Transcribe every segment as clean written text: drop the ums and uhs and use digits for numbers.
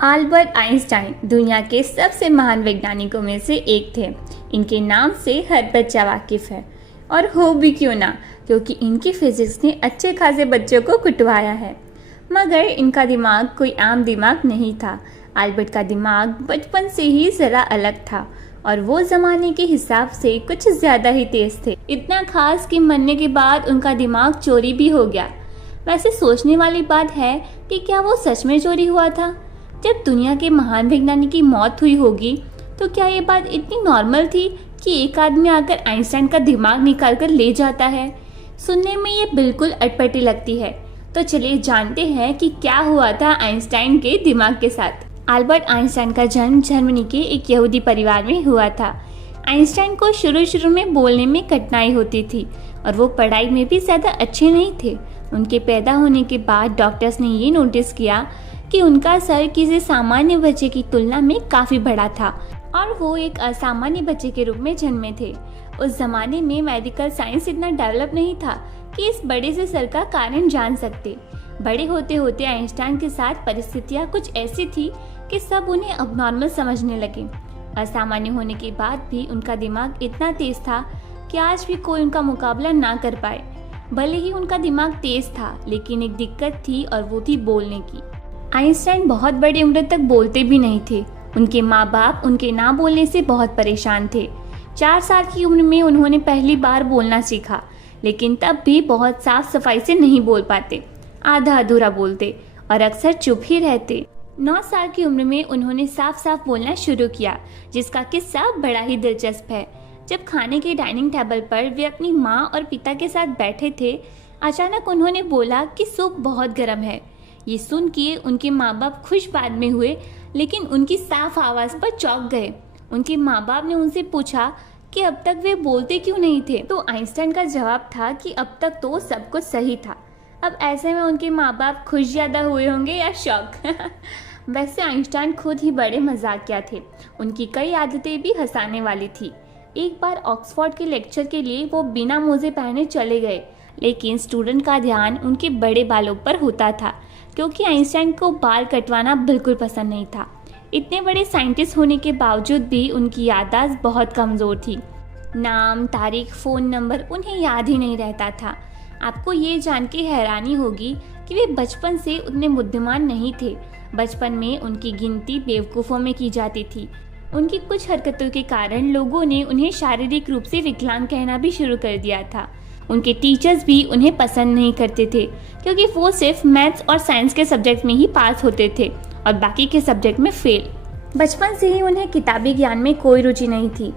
Albert Einstein दुनिया के सबसे महान वैज्ञानिकों में से एक थे। इनके नाम से हर बच्चा वाकिफ है, और हो भी क्यों ना, क्योंकि इनकी फिजिक्स ने अच्छे खासे बच्चों को कुटवाया है। मगर इनका दिमाग कोई आम दिमाग नहीं था। अल्बर्ट का दिमाग बचपन से ही जरा अलग था, और वो ज़माने के हिसाब से कुछ ज़्यादा ही तेज थे। इतना खास कि मरने के बाद उनका दिमाग चोरी भी हो गया। वैसे सोचने वाली बात है कि क्या वो सच में चोरी हुआ था? जब दुनिया के महान वैज्ञानिक की मौत हुई होगी तो क्या ये बात इतनी नॉर्मल थी कि एक आदमी आकर आइंस्टाइन का दिमाग निकाल कर ले जाता है? सुनने में ये बिल्कुल अटपटी लगती है। तो चलिए जानते हैं कि क्या हुआ था आइंस्टाइन के दिमाग के साथ। अल्बर्ट आइंस्टाइन का जन्म जर्मनी के एक यहूदी परिवार में हुआ था। आइंस्टाइन को शुरू में बोलने में कठिनाई होती थी, और वो पढ़ाई में भी ज़्यादा अच्छे नहीं थे। उनके पैदा होने के बाद डॉक्टर्स ने ये नोटिस किया कि उनका सर किसी सामान्य बच्चे की तुलना में काफ़ी बड़ा था, और वो एक असामान्य बच्चे के रूप में जन्मे थे। उस जमाने में मेडिकल साइंस इतना डेवलप नहीं था कि इस बड़े से सर का कारण जान सकते। बड़े होते होते आइंस्टाइन के साथ परिस्थितियाँ कुछ ऐसी थी कि सब उन्हें अबनॉर्मल समझने लगे। असामान्य होने के बाद भी उनका दिमाग इतना तेज था कि आज भी कोई उनका मुकाबला ना कर पाए। भले ही उनका दिमाग तेज था, लेकिन एक दिक्कत थी, और वो थी बोलने की। आइंस्टाइन बहुत बड़ी उम्र तक बोलते भी नहीं थे। उनके माँ बाप उनके ना बोलने से बहुत परेशान थे। 4 साल की उम्र में उन्होंने पहली बार बोलना सीखा, लेकिन तब भी बहुत साफ सफाई से नहीं बोल पाते, आधा अधूरा बोलते और अक्सर चुप ही रहते। 9 साल की उम्र में उन्होंने साफ साफ बोलना शुरू किया, जिसका किस्सा बड़ा ही दिलचस्प है। जब खाने के डाइनिंग टेबल पर वे अपनी माँ और पिता के साथ बैठे थे, अचानक उन्होंने बोला कि सूप बहुत गर्म है। ये सुन के उनके माँ बाप खुश बाद में हुए, लेकिन उनकी साफ आवाज़ पर चौंक गए। उनके माँ बाप ने उनसे पूछा कि अब तक वे बोलते क्यों नहीं थे, तो आइंस्टाइन का जवाब था कि अब तक तो सब कुछ सही था। अब ऐसे में उनके माँ बाप खुश ज़्यादा हुए होंगे या शॉक? वैसे आइंस्टाइन खुद ही बड़े मजाकिया थे। उनकी कई आदतें भी हंसाने वाली थी। एक बार ऑक्सफोर्ड के लेक्चर के लिए वो बिना मोजे पहने चले गए, लेकिन स्टूडेंट का ध्यान उनके बड़े बालों पर होता था, क्योंकि आइंस्टाइन को बाल कटवाना बिल्कुल पसंद नहीं था। इतने बड़े साइंटिस्ट होने के बावजूद भी उनकी याददाश्त बहुत कमज़ोर थी। नाम, तारीख, फ़ोन नंबर उन्हें याद ही नहीं रहता था। आपको ये जान के हैरानी होगी कि वे बचपन से उतने बुद्धिमान नहीं थे। बचपन में उनकी गिनती बेवकूफ़ों में की जाती थी। उनकी कुछ हरकतों के कारण लोगों ने उन्हें शारीरिक रूप से विकलांग कहना भी शुरू कर दिया था। उनके टीचर्स भी उन्हें पसंद नहीं करते थे, क्योंकि वो सिर्फ मैथ्स और साइंस के सब्जेक्ट में ही पास होते थे और बाकी के सब्जेक्ट में फेल। बचपन से ही उन्हें किताबी ज्ञान में कोई रुचि नहीं थी।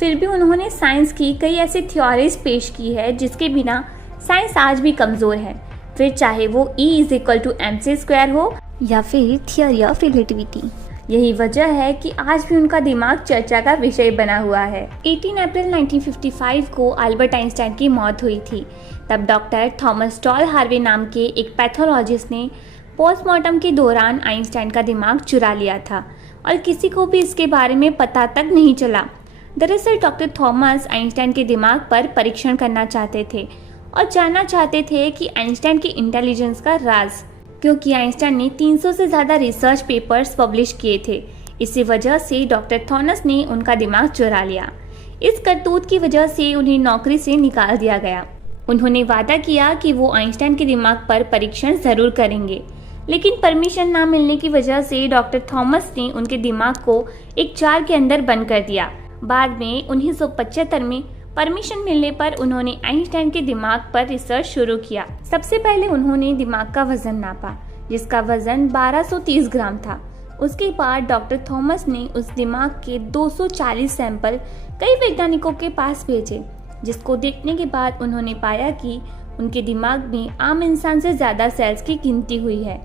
फिर भी उन्होंने साइंस की कई ऐसी थ्योरीज पेश की है जिसके बिना साइंस आज भी कमज़ोर है, फिर चाहे वो E=mc² हो या फिर थियोरी ऑफ रिलेटिविटी। यही वजह है कि आज भी उनका दिमाग चर्चा का विषय बना हुआ है। 18 अप्रैल 1955 को अल्बर्ट आइंस्टाइन की मौत हुई थी। तब डॉक्टर थॉमस स्टॉल हार्वे नाम के एक पैथोलॉजिस्ट ने पोस्टमार्टम के दौरान आइंस्टाइन का दिमाग चुरा लिया था, और किसी को भी इसके बारे में पता तक नहीं चला। दरअसल डॉक्टर थॉमस आइंस्टाइन के दिमाग पर परीक्षण करना चाहते थे और जानना चाहते थे कि आइंस्टाइन के इंटेलिजेंस का राज, क्योंकि आइंस्टाइन ने 300 से ज़्यादा रिसर्च पेपर्स पब्लिश किए थे। इसी वजह से डॉक्टर थॉमस ने उनका दिमाग चुरा लिया। इस करतूत की वजह से उन्हें नौकरी से निकाल दिया गया। उन्होंने वादा किया कि वो आइंस्टाइन के दिमाग पर परीक्षण ज़रूर करेंगे, लेकिन परमिशन ना मिलने की वजह से डॉक्टर थॉमस ने उनके दिमाग को एक जार के अंदर बंद कर दिया। बाद में 1975 में परमिशन मिलने पर उन्होंने आइंस्टाइन के दिमाग पर रिसर्च शुरू किया। सबसे पहले उन्होंने दिमाग का वजन नापा, जिसका वजन 1230 ग्राम था। उसके बाद डॉक्टर थॉमस ने उस दिमाग के 240 सैंपल कई वैज्ञानिकों के पास भेजे, जिसको देखने के बाद उन्होंने पाया कि उनके दिमाग में आम इंसान से ज़्यादा सेल्स की गिनती हुई है।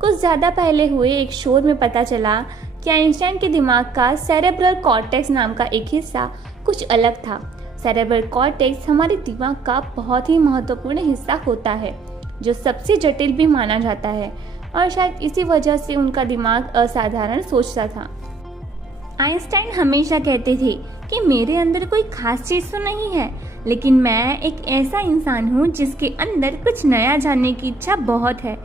कुछ ज़्यादा पहले हुए एक शोध में पता चला कि आइंस्टाइन के दिमाग का सेरेब्रल कॉर्टेक्स नाम का एक हिस्सा कुछ अलग था। सेरेब्रल कॉर्टेक्स हमारे दिमाग का बहुत ही महत्वपूर्ण हिस्सा होता है, जो सबसे जटिल भी माना जाता है, और शायद इसी वजह से उनका दिमाग असाधारण सोचता था। आइंस्टाइन हमेशा कहते थे कि मेरे अंदर कोई खास चीज़ तो नहीं है, लेकिन मैं एक ऐसा इंसान हूँ जिसके अंदर कुछ नया जानने की इच्छा बहुत है।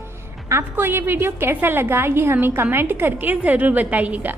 आपको ये वीडियो कैसा लगा ये हमें कमेंट करके ज़रूर बताइएगा।